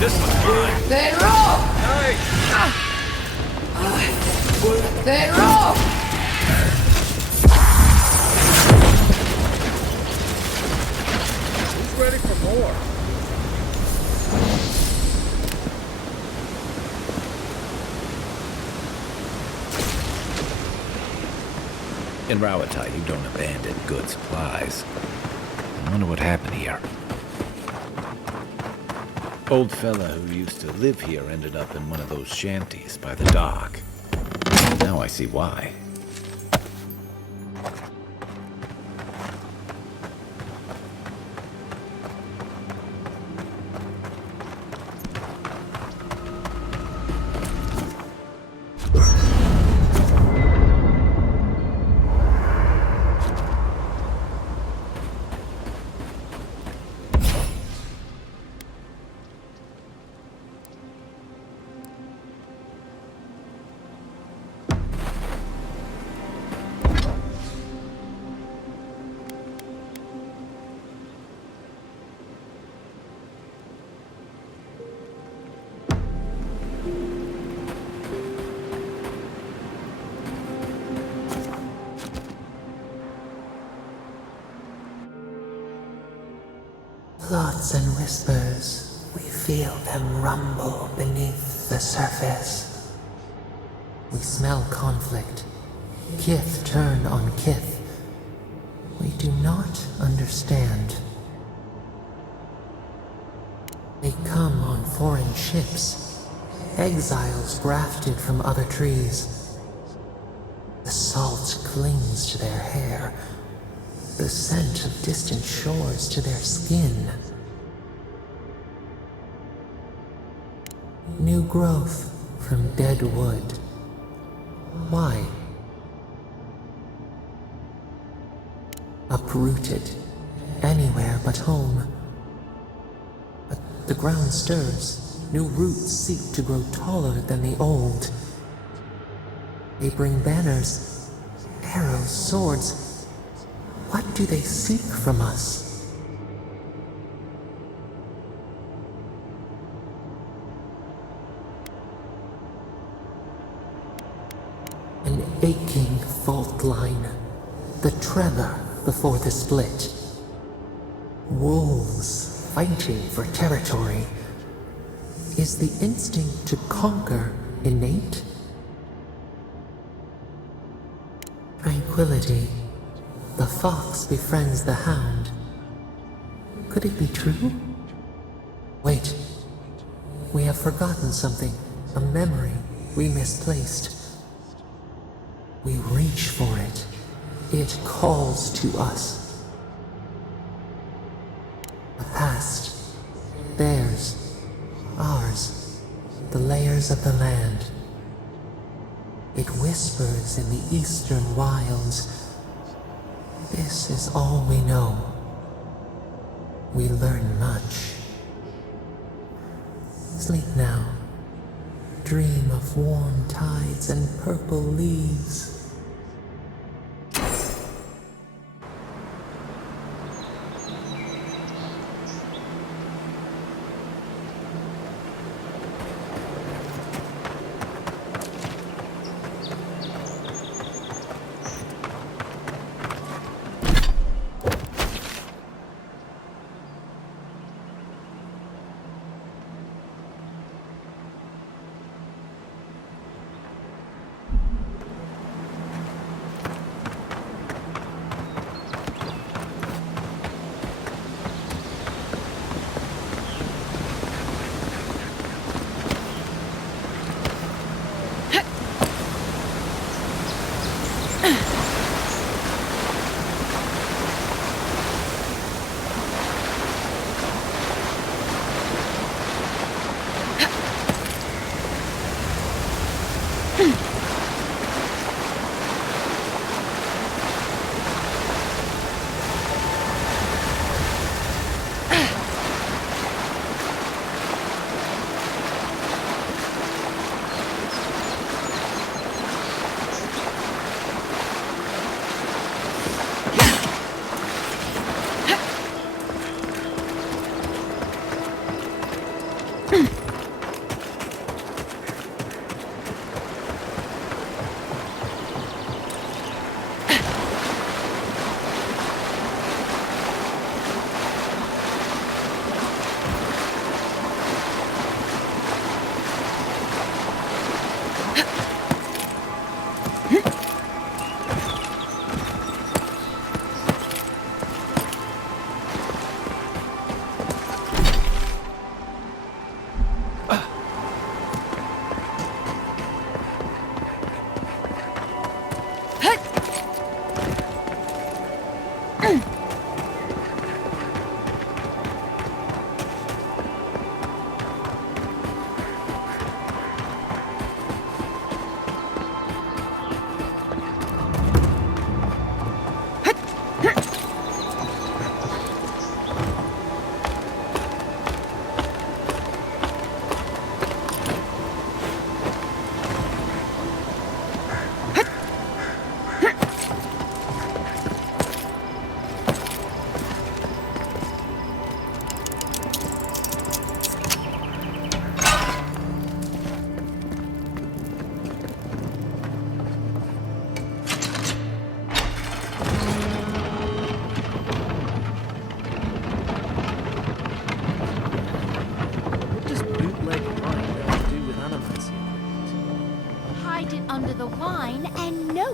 This one's mine. They roll! Nice. They roll! Who's ready for more? In Rawattai, you don't abandon good supplies. I wonder what happened here. Old fella who used to live here ended up in one of those shanties by the dock. Now I see why. Thoughts and whispers, we feel them rumble beneath the surface. We smell conflict, kith turn on kith. We do not understand. They come on foreign ships, exiles grafted from other trees. The salt clings to their hair, the scent of distant shores to their skin. New growth from dead wood. Why? Uprooted, anywhere but home. But the ground stirs, new roots seek to grow taller than the old. They bring banners, arrows, swords. What do they seek from us? An aching fault line, the tremor before the split. Wolves fighting for territory. Is the instinct to conquer innate? Tranquility. The fox befriends the hound. Could it be true? Wait. We have forgotten something. A memory we misplaced. We reach for it. It calls to us. The past. Theirs. Ours. The layers of the land. It whispers in the eastern wilds. This is all we know. We learn much. Sleep now. Dream of warm tides and purple leaves.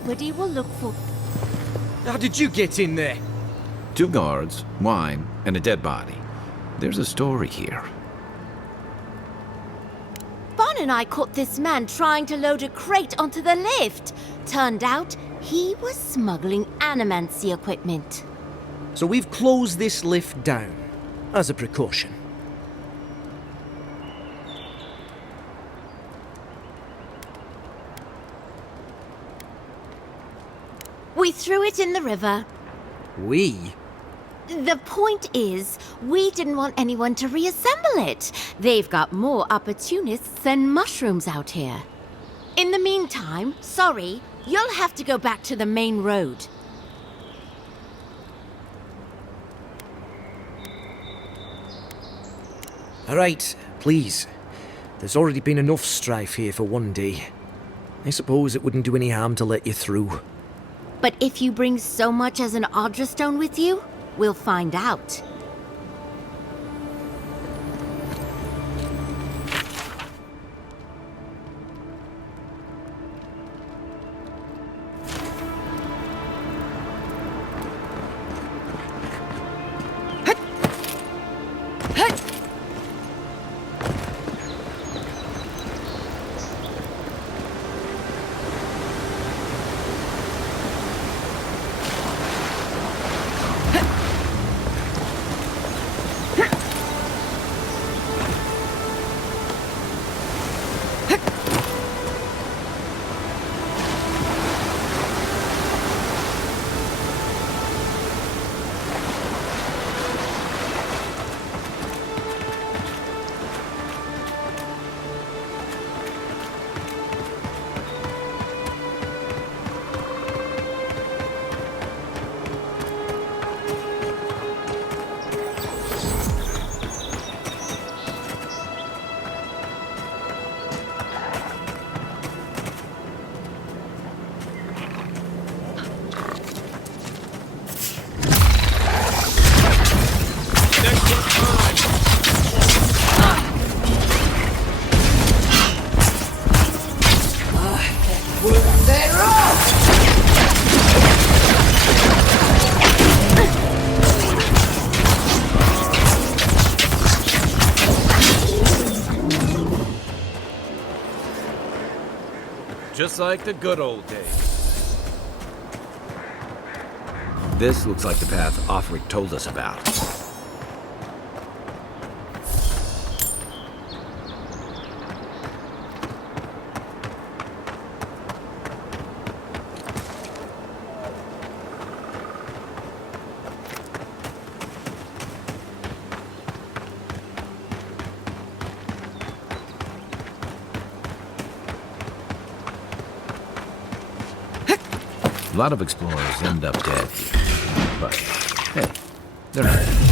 nobody will look for... How did you get in there? 2 guards, wine, and a dead body. There's a story here. Bon and I caught this man trying to load a crate onto the lift. Turned out, he was smuggling animancy equipment. So we've closed this lift down, as a precaution. We threw it in the river. We? The point is, we didn't want anyone to reassemble it. They've got more opportunists than mushrooms out here. In the meantime, sorry, you'll have to go back to the main road. All right, please. There's already been enough strife here for one day. I suppose it wouldn't do any harm to let you through. But if you bring so much as an Audra stone with you, we'll find out. Just like the good old days. This looks like the path Offric told us about. A lot of explorers end up dead here. But, hey, they're not dead.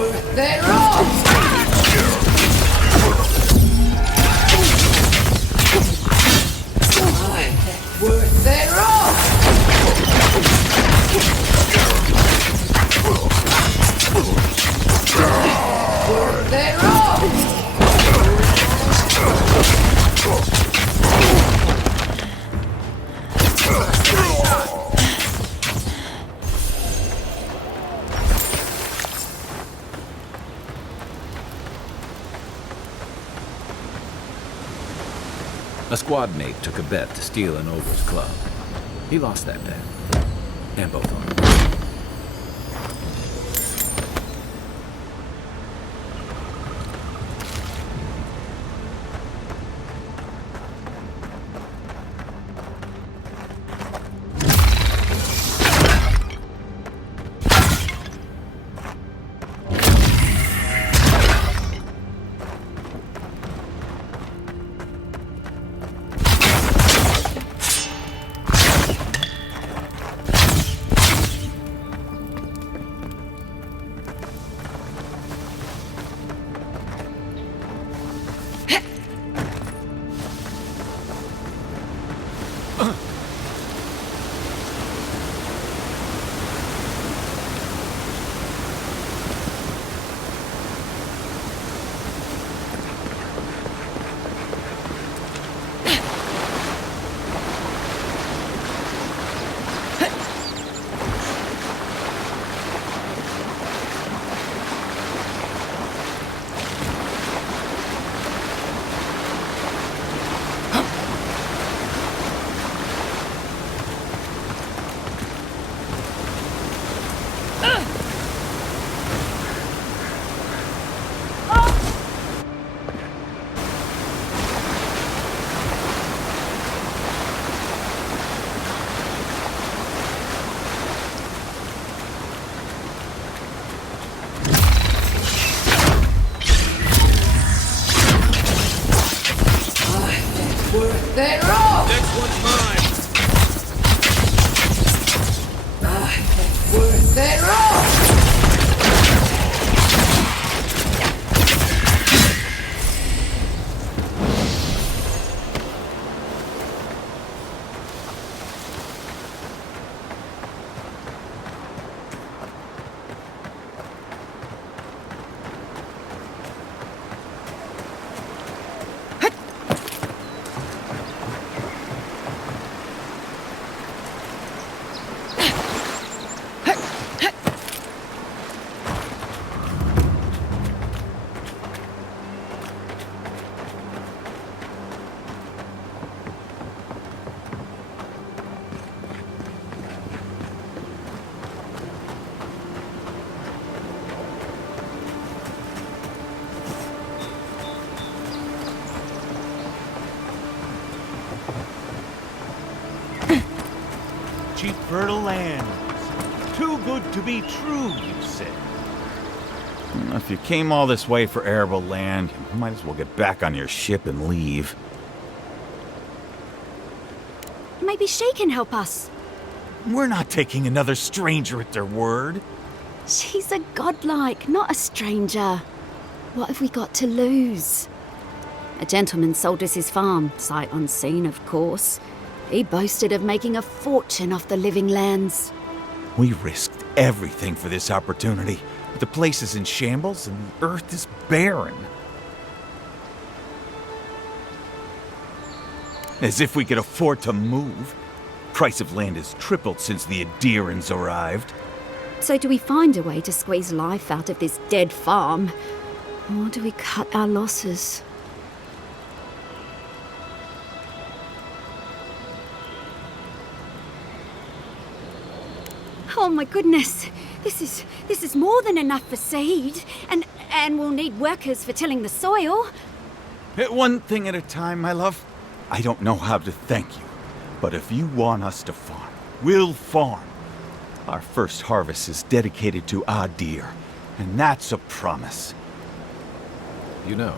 worth their all! Worth their all! Worth their all! A squad mate took a bet to steal an Over's club. He lost that bet. And both arms. They're all! Next one's mine! Worth their all! Cheap fertile land. Too good to be true, you say. If you came all this way for arable land, you might as well get back on your ship and leave. Maybe she can help us. We're not taking another stranger at their word. She's a godlike, not a stranger. What have we got to lose? A gentleman sold us his farm, sight unseen, of course. He boasted of making a fortune off the living lands. We risked everything for this opportunity. But the place is in shambles and the earth is barren. As if we could afford to move. Price of land has tripled since the Adirans arrived. So do we find a way to squeeze life out of this dead farm? Or do we cut our losses? Oh my goodness! This is more than enough for seed, and we'll need workers for tilling the soil. Hit one thing at a time, my love. I don't know how to thank you, but if you want us to farm, we'll farm. Our first harvest is dedicated to Adir, and that's a promise. You know,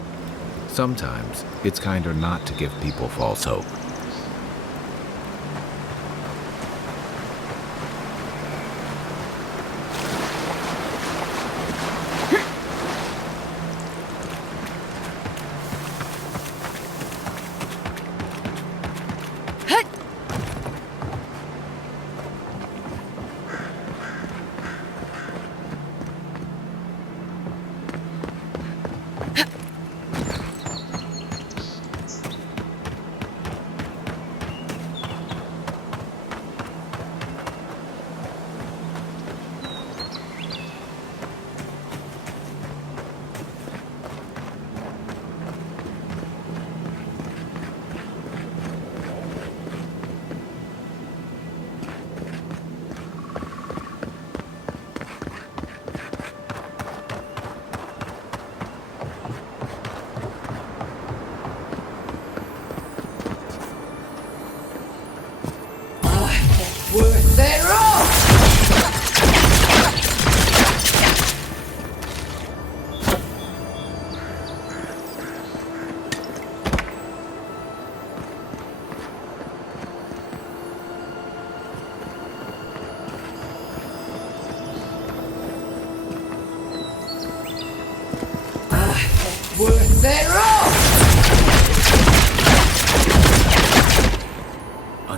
sometimes it's kinder not to give people false hope.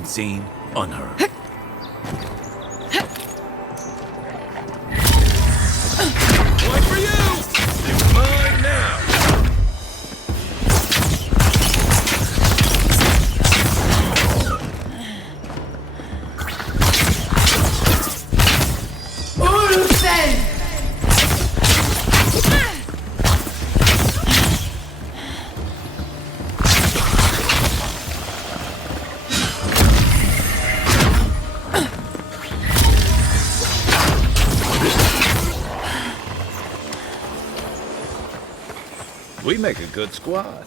unseen, unheard. One for you! It's mine now! We make a good squad.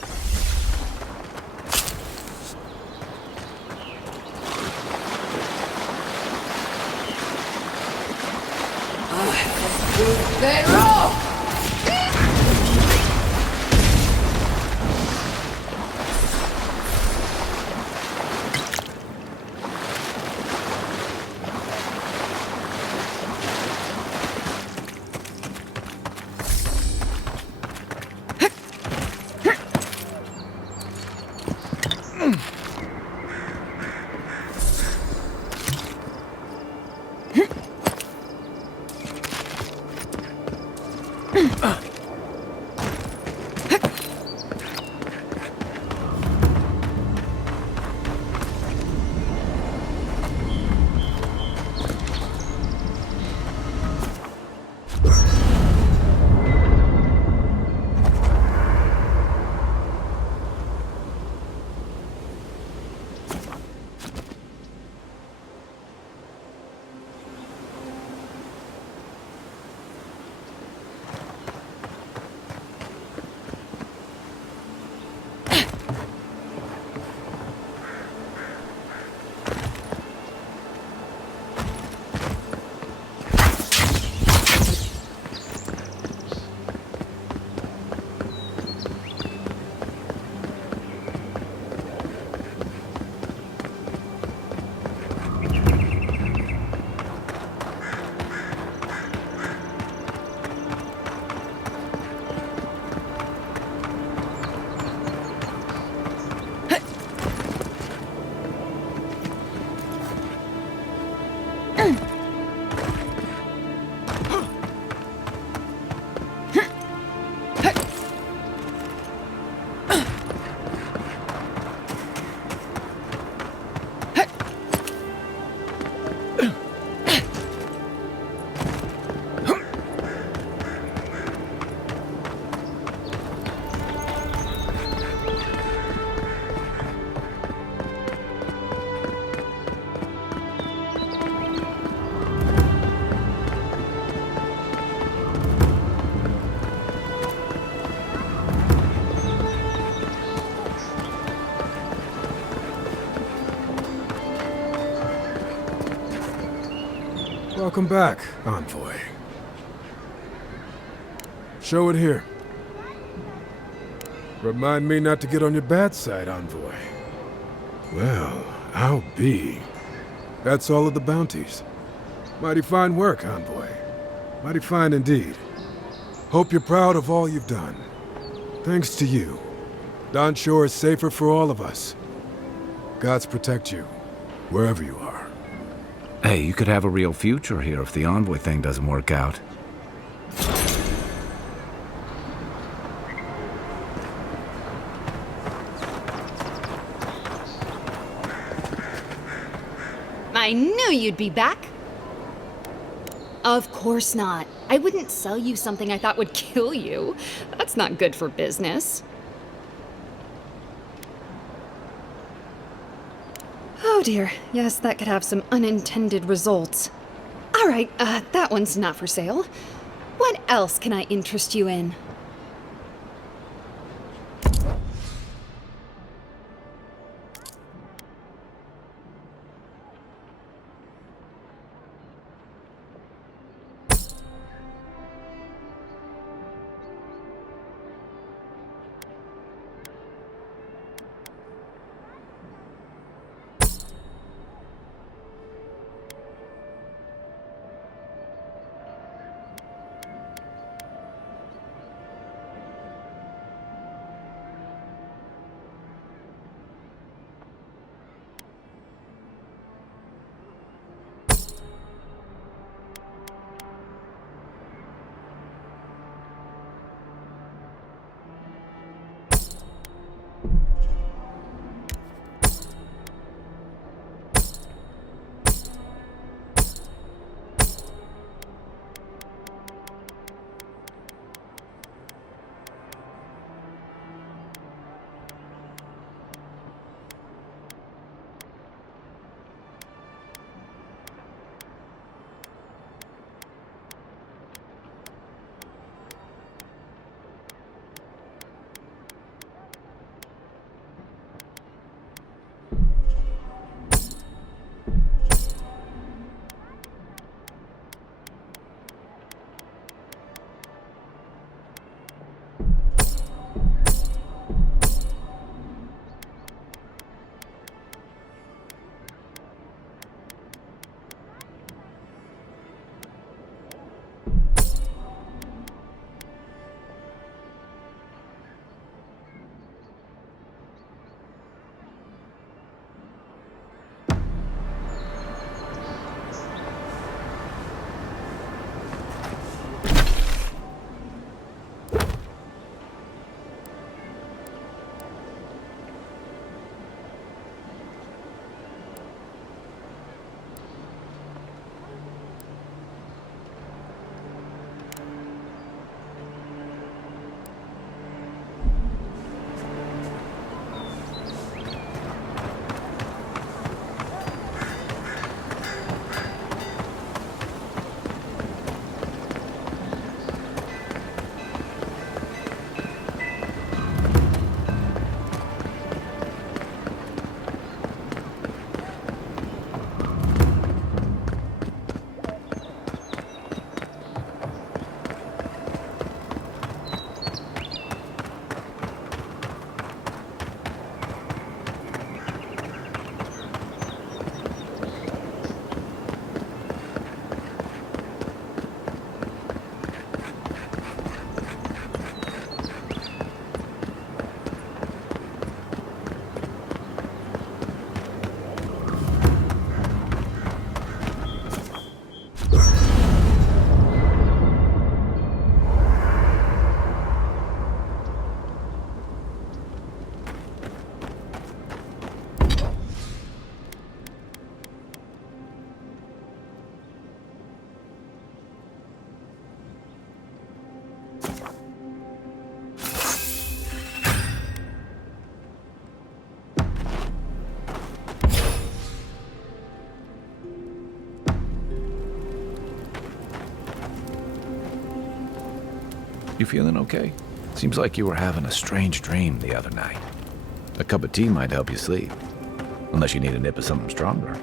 Welcome back, Envoy. Show it here. Remind me not to get on your bad side, Envoy. Well, I'll be. That's all of the bounties. Mighty fine work, Envoy. Mighty fine indeed. Hope you're proud of all you've done. Thanks to you, Don Shore is safer for all of us. Gods protect you, wherever you are. Hey, you could have a real future here if the Envoy thing doesn't work out. I knew you'd be back. Of course not. I wouldn't sell you something I thought would kill you. That's not good for business. Oh dear, yes, that could have some unintended results. All right, that one's not for sale. What else can I interest you in? You feeling okay? Seems like you were having a strange dream the other night. A cup of tea might help you sleep. Unless you need a nip of something stronger.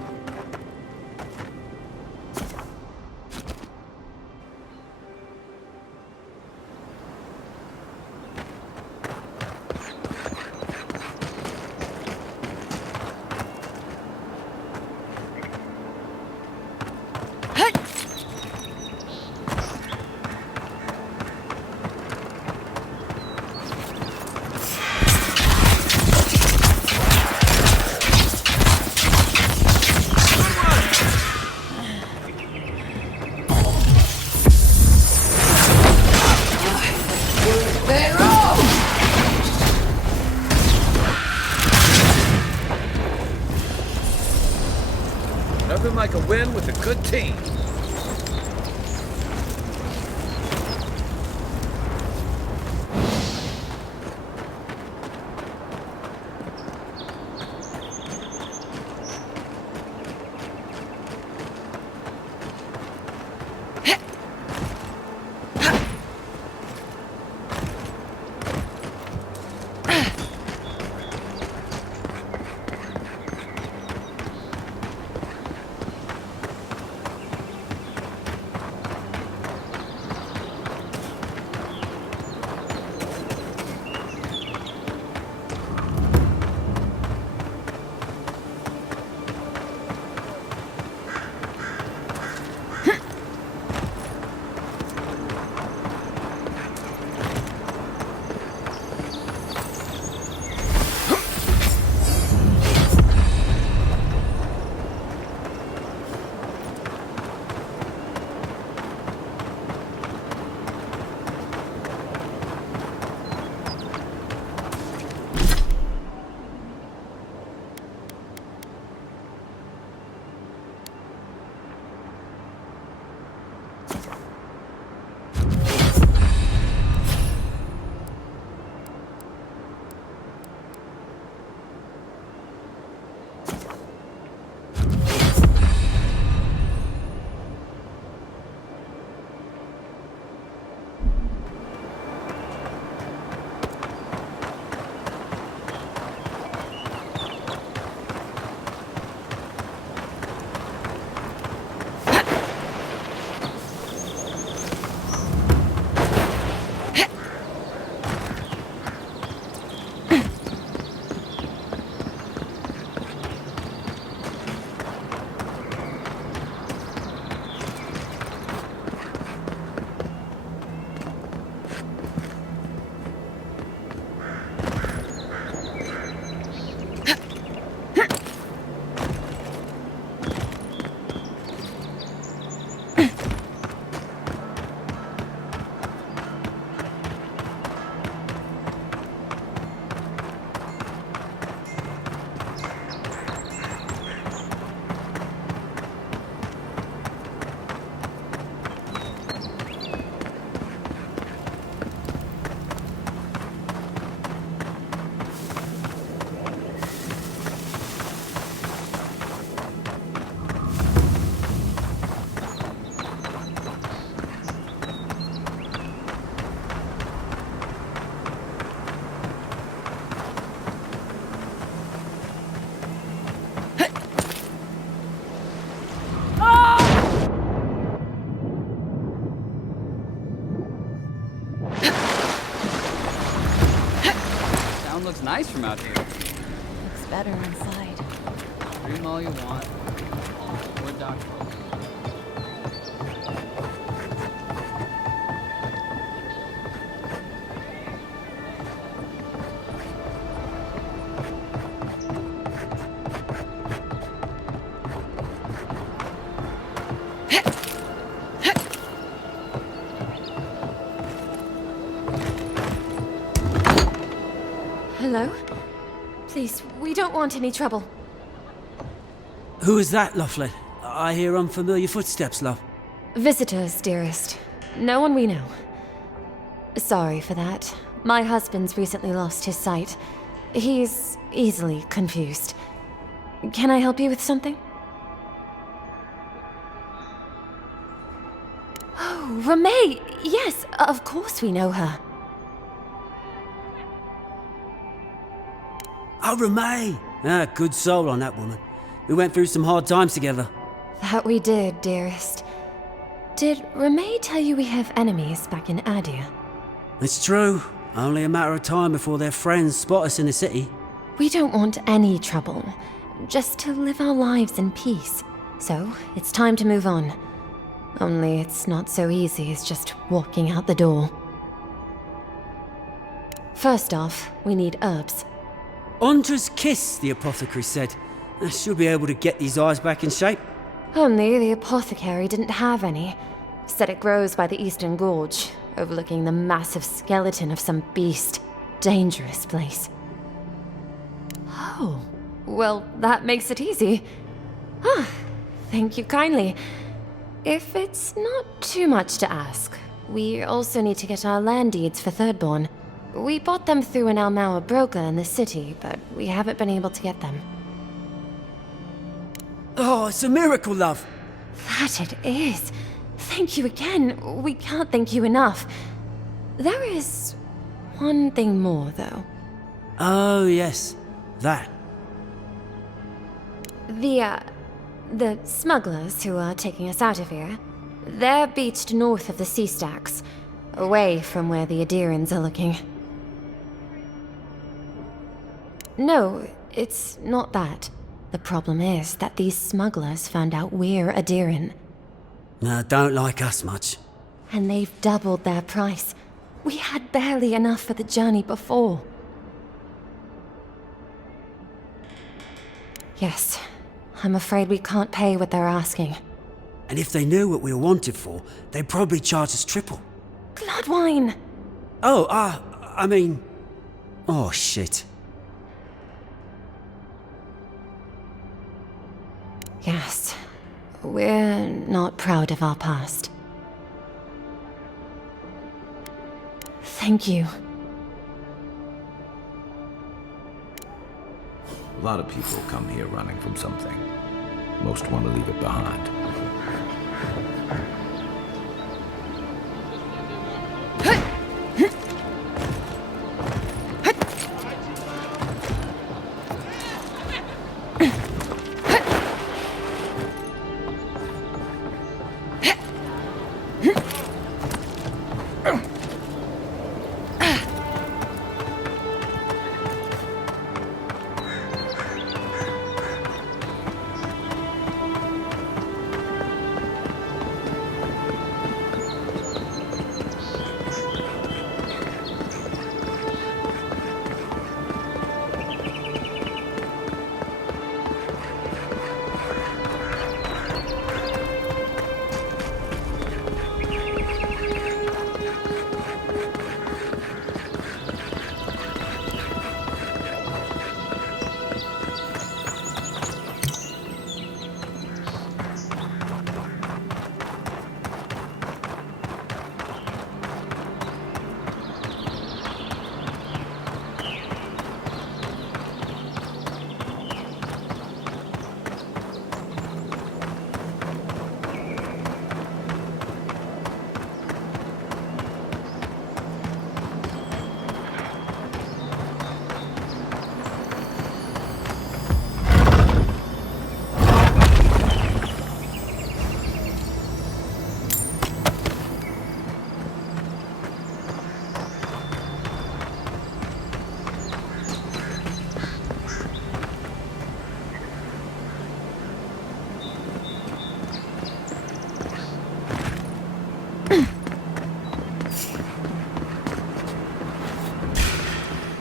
Nothing like a win with a good team. Looks nice from out here. Looks better inside. Dream all you want. Wood dock. Hello? Please, we don't want any trouble. Who is that, Lovely? I hear unfamiliar footsteps, love. Visitors, dearest. No one we know. Sorry for that. My husband's recently lost his sight. He's easily confused. Can I help you with something? Oh, Ramay! Yes, of course we know her. Oh, Ramay! Ah, good soul on that woman. We went through some hard times together. That we did, dearest. Did Ramay tell you we have enemies back in Adir? It's true. Only a matter of time before their friends spot us in the city. We don't want any trouble. Just to live our lives in peace. So, it's time to move on. Only it's not so easy as just walking out the door. First off, we need herbs. Ondra's kiss, the apothecary said. She'll be able to get these eyes back in shape. Only the apothecary didn't have any. Said it grows by the Eastern Gorge, overlooking the massive skeleton of some beast. Dangerous place. Oh, well, that makes it easy. Ah, thank you kindly. If it's not too much to ask, we also need to get our land deeds for Thirdborn. We bought them through an Almauer broker in the city, but we haven't been able to get them. Oh, it's a miracle, love. That it is. Thank you again. We can't thank you enough. There is one thing more, though. Oh, yes. That. The smugglers who are taking us out of here, they're beached north of the sea stacks, away from where the Adirans are looking. No, it's not that. The problem is that these smugglers found out we're Adiran. Don't like us much. And they've doubled their price. We had barely enough for the journey before. Yes, I'm afraid we can't pay what they're asking. And if they knew what we were wanted for, they'd probably charge us triple. Bloodwine! Oh, I mean... Oh, shit. Yes, we're not proud of our past. Thank you. A lot of people come here running from something. Most want to leave it behind.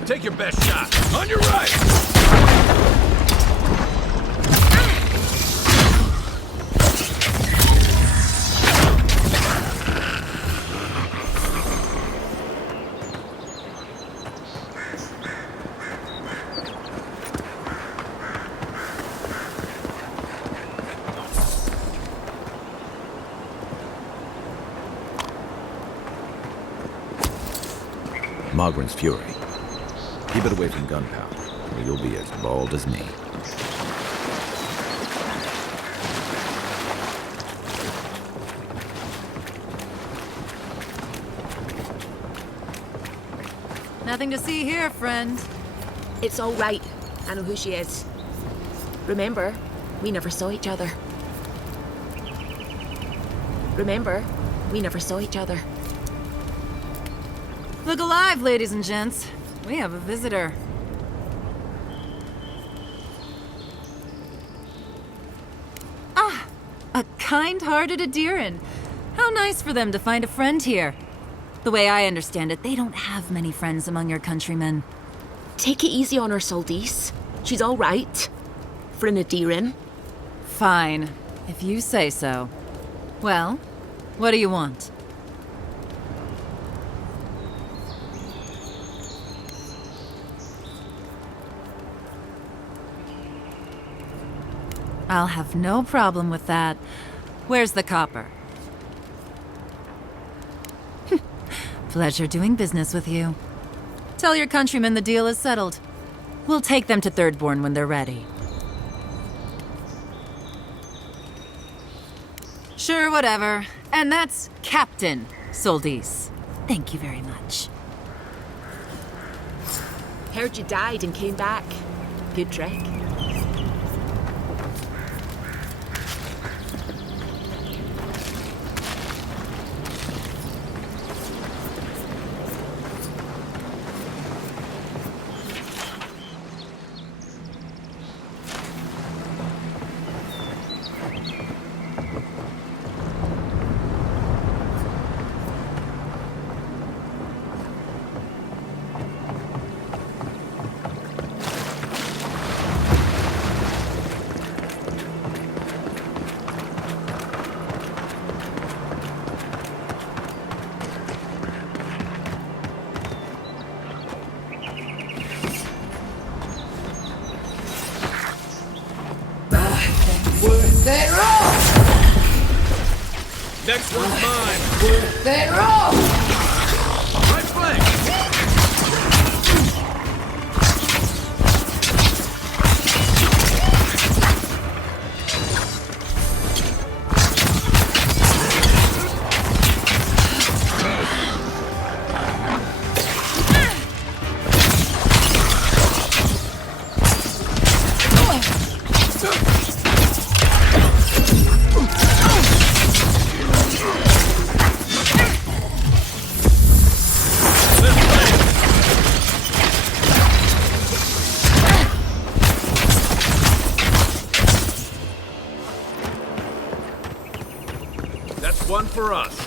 Take your best shot. On your right! Mogren's fury. Keep it away from gunpowder, or you'll be as bald as me. Nothing to see here, friend. It's all right. I know who she is. Remember, we never saw each other. Remember, we never saw each other. Look alive, ladies and gents. We have a visitor. Ah, a kind-hearted Adiran. How nice for them to find a friend here. The way I understand it, they don't have many friends among your countrymen. Take it easy on her, Soldice. She's all right. For an Adiran. Fine, if you say so. Well, what do you want? I'll have no problem with that. Where's the copper? Pleasure doing business with you. Tell your countrymen the deal is settled. We'll take them to Thirdborn when they're ready. Sure, whatever. And that's Captain Soldice. Thank you very much. Heard you died and came back. Good trick. Next one's mine. They roll! Right flank. One for us.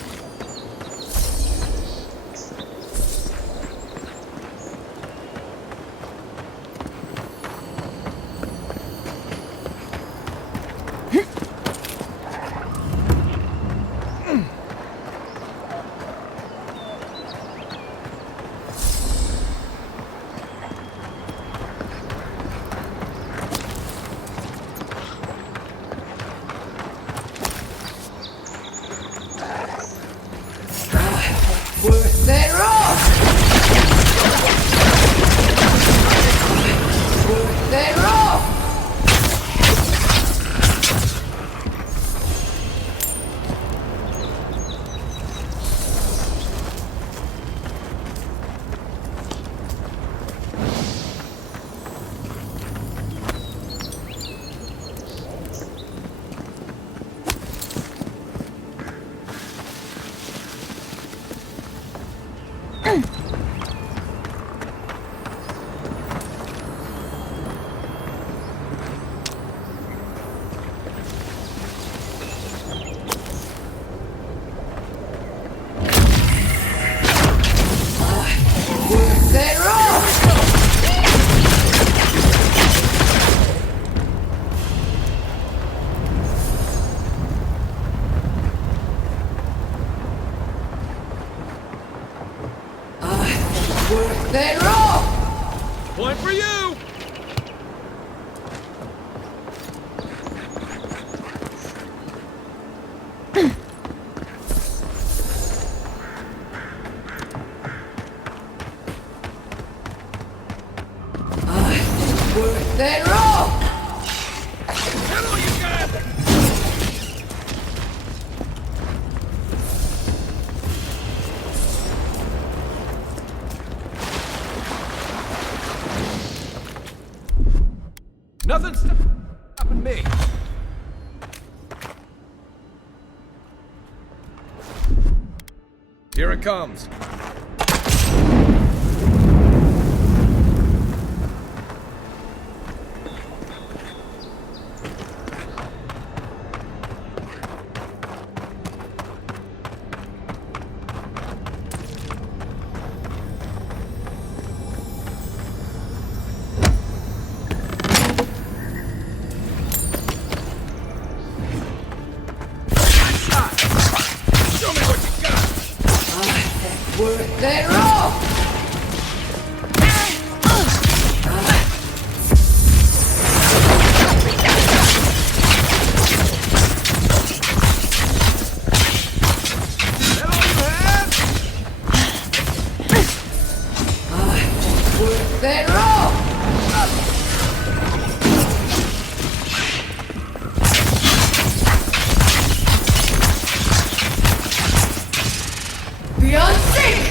Point for you! They roll! Get all you got! Nothing's stopping me. Here it comes. They're off! They're off! Beyond sync!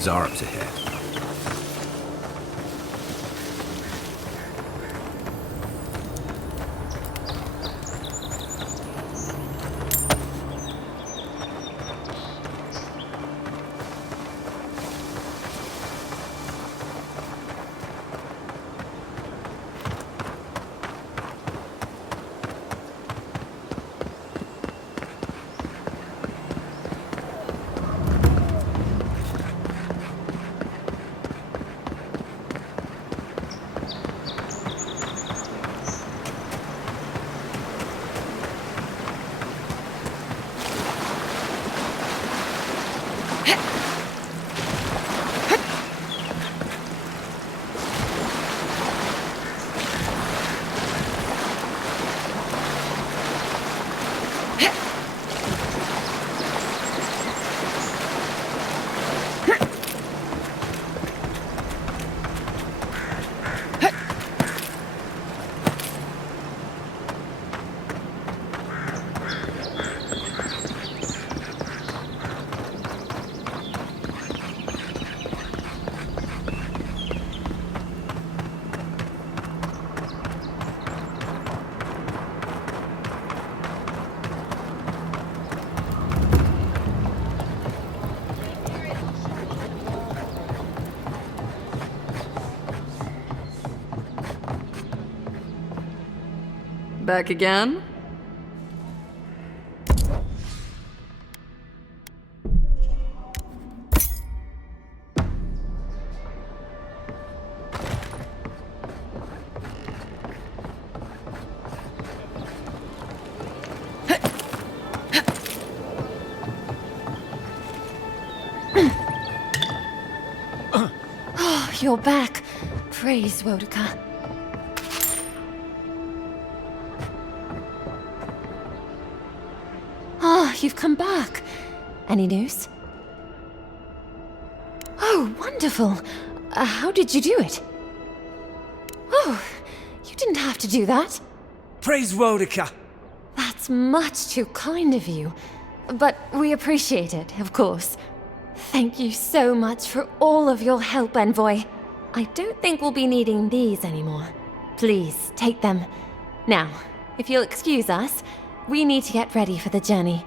Zarab's ahead. Back again? Oh, you're back. Praise Wodaka. You've come back. Any news? Oh, wonderful. How did you do it? Oh, You didn't have to do that. Praise Rodica! That's much too kind of you. But we appreciate it, of course. Thank you so much for all of your help, Envoy. I don't think we'll be needing these anymore. Please, take them. Now, if you'll excuse us, we need to get ready for the journey.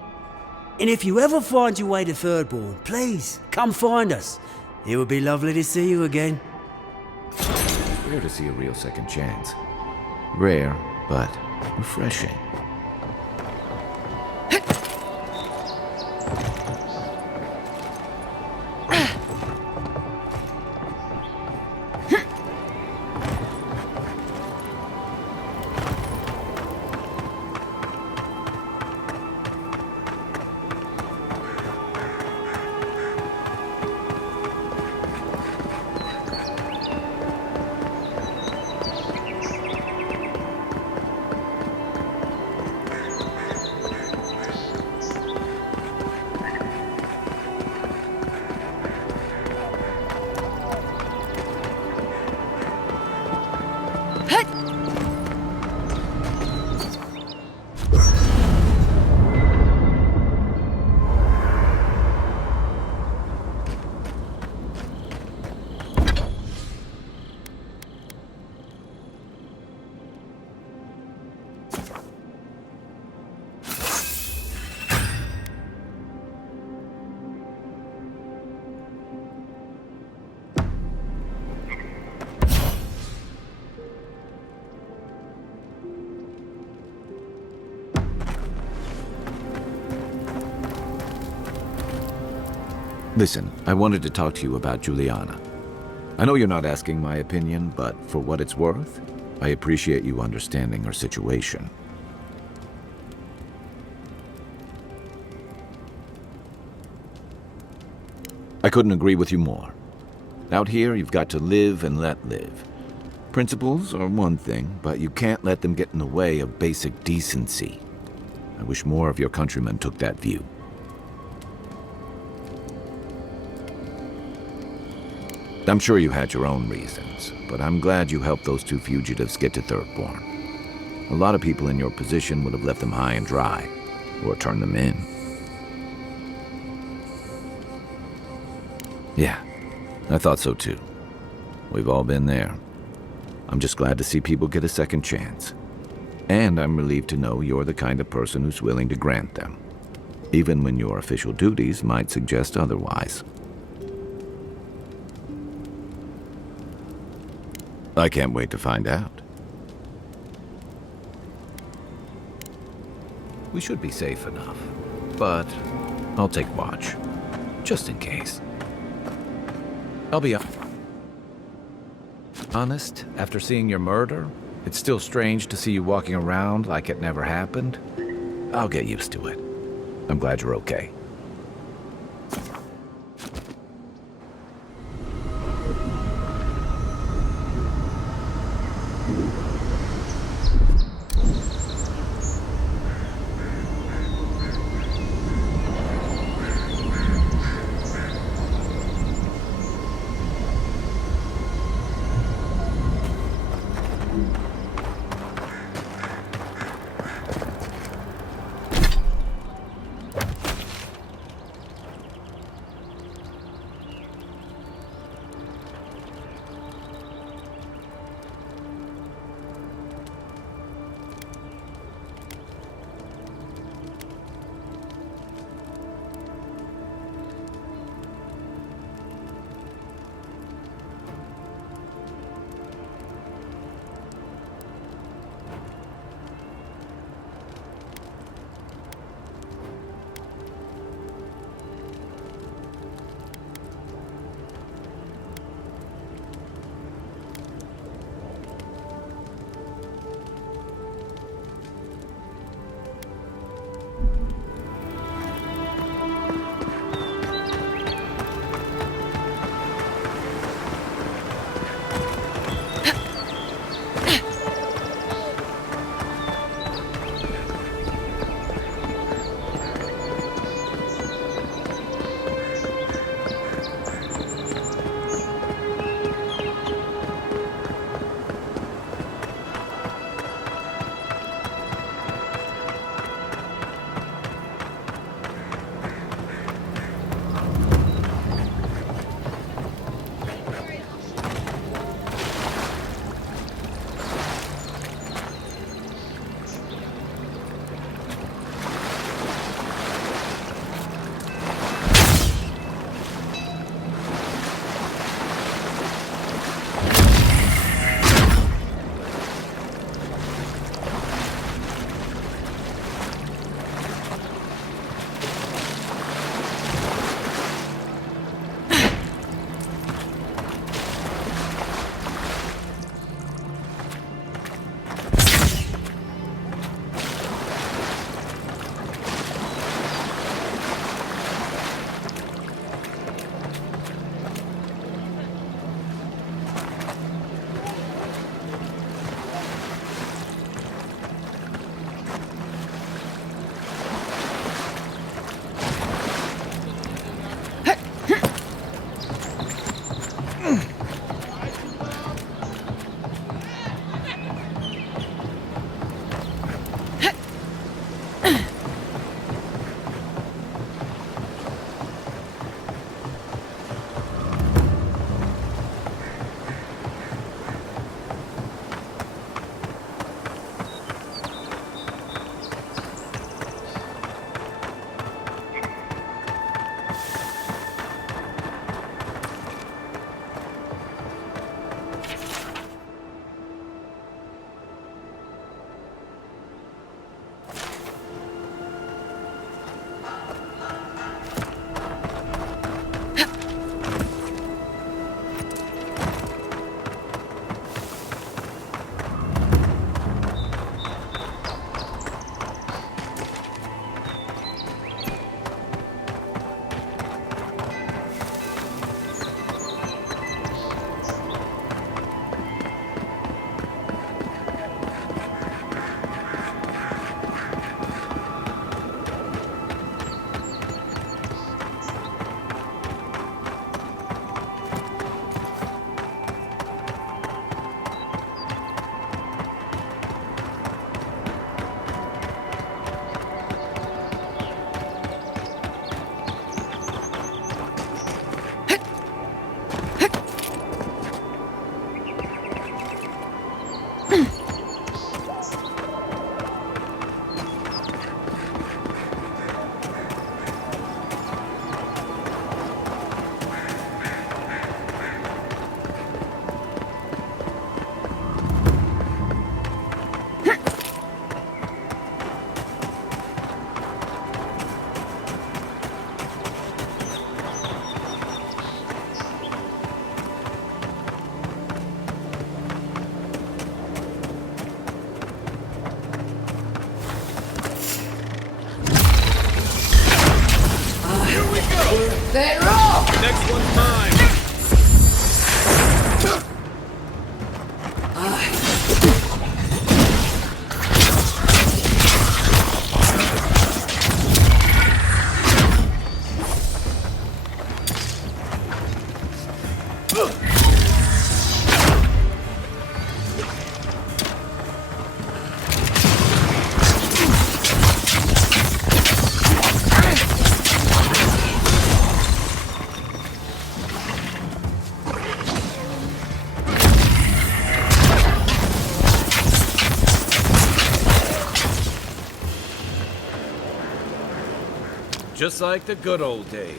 And if you ever find your way to Thirdborn, please, come find us. It would be lovely to see you again. It's rare to see a real second chance. Rare, but refreshing. Listen, I wanted to talk to you about Juliana. I know you're not asking my opinion, but for what it's worth, I appreciate you understanding her situation. I couldn't agree with you more. Out here, you've got to live and let live. Principles are one thing, but you can't let them get in the way of basic decency. I wish more of your countrymen took that view. I'm sure you had your own reasons, but I'm glad you helped those two fugitives get to Thirdborn. A lot of people in your position would have left them high and dry, or turned them in. Yeah, I thought so too. We've all been there. I'm just glad to see people get a second chance. And I'm relieved to know you're the kind of person who's willing to grant them, even when your official duties might suggest otherwise. I can't wait to find out. We should be safe enough, but I'll take watch, just in case. I'll be honest, after seeing your murder, it's still strange to see you walking around like it never happened. I'll get used to it. I'm glad you're okay. Next one's mine! Just like the good old days.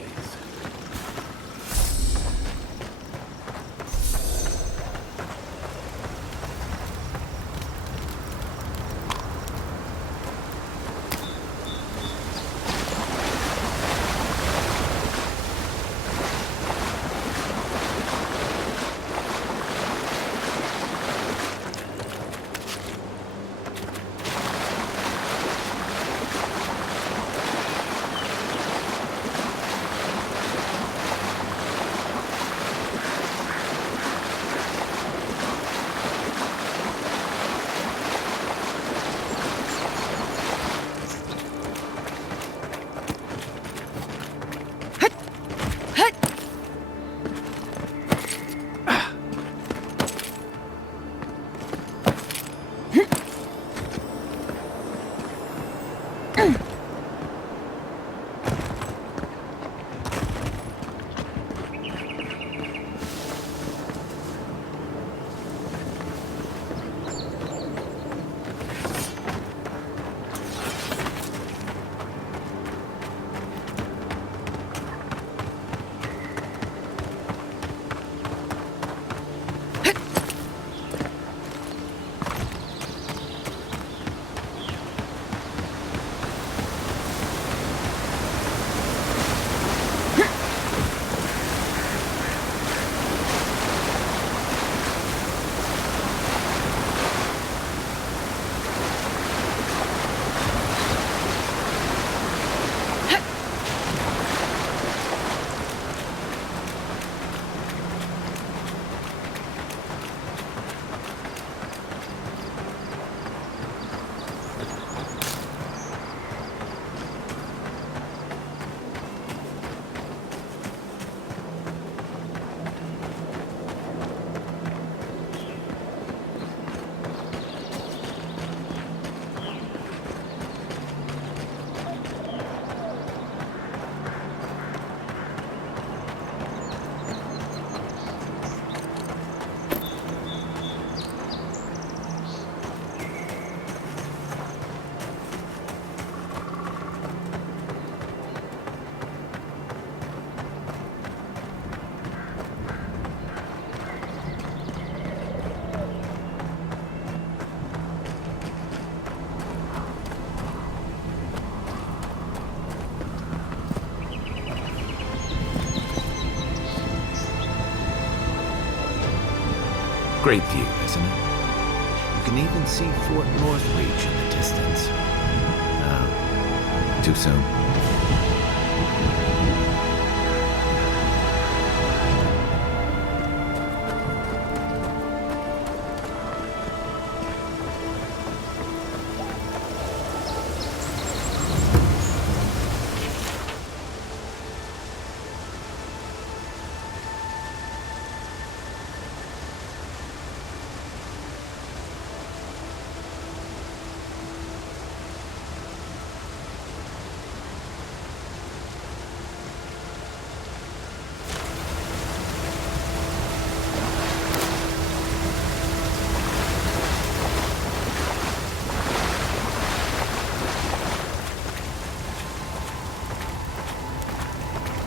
Great view, isn't it? You can even see Fort Northreach in the distance. Too soon.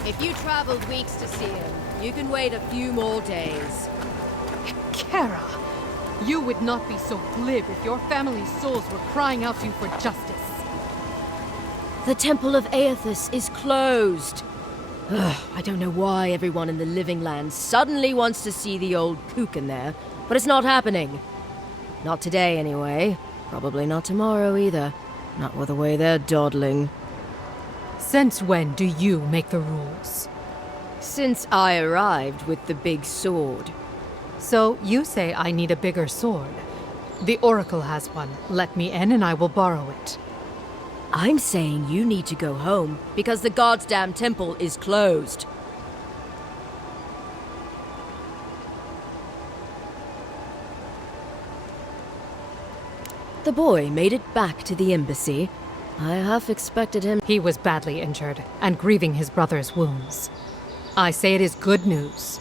If you traveled weeks to see him, you can wait a few more days. Kara, you would not be so glib if your family's souls were crying out to you for justice. The Temple of ASUS is closed. Ugh, I don't know why everyone in the Living Land suddenly wants to see the old kook in there, but it's not happening. Not today, anyway. Probably not tomorrow, either. Not with the way they're dawdling. Since when do you make the rules? Since I arrived with the big sword. So you say I need a bigger sword. The Oracle has one. Let me in and I will borrow it. I'm saying you need to go home because the goddamn temple is closed. The boy made it back to the embassy. I half expected him. He was badly injured and grieving his brother's wounds. I say it is good news.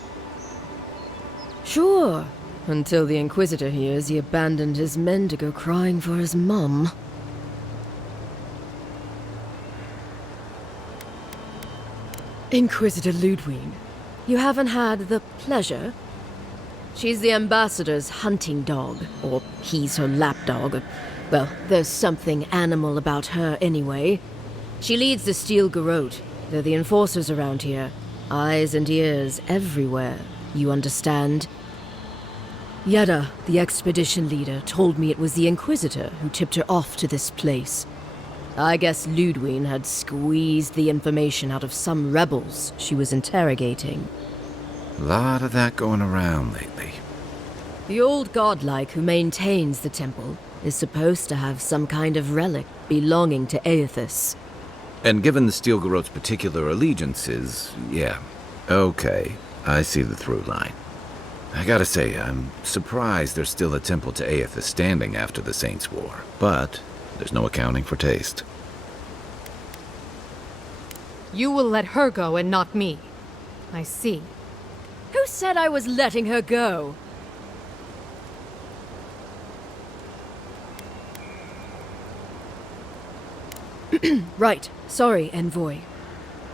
Sure, until the Inquisitor hears he abandoned his men to go crying for his mum. Inquisitor Ludwig, you haven't had the pleasure? She's the ambassador's hunting dog, or he's her lapdog. Well, there's something animal about her anyway. She leads the Steel Garrote. They're the enforcers around here. Eyes and ears everywhere, you understand? Yada, the expedition leader, told me it was the Inquisitor who tipped her off to this place. I guess Ludwig had squeezed the information out of some rebels she was interrogating. A lot of that going around lately. The old godlike who maintains the temple is supposed to have some kind of relic belonging to ASUS. And given the Steel Garrote's particular allegiances, yeah. Okay, I see the through line. I gotta say, I'm surprised there's still a temple to ASUS standing after the Saints' War. But there's no accounting for taste. You will let her go and not me. I see. Who said I was letting her go? Right. Sorry, Envoy.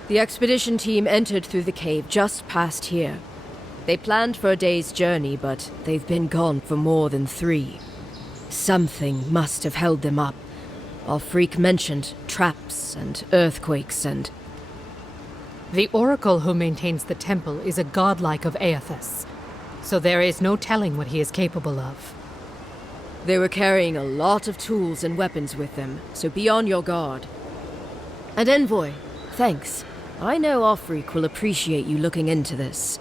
The expedition team entered through the cave just past here. They planned for a day's journey, but they've been gone for more than 3. Something must have held them up. Our freak mentioned traps and earthquakes and... The Oracle who maintains the temple is a godlike of ASUS, so there is no telling what he is capable of. They were carrying a lot of tools and weapons with them, so be on your guard. And Envoy, thanks. I know our freak will appreciate you looking into this.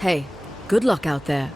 Hey, good luck out there.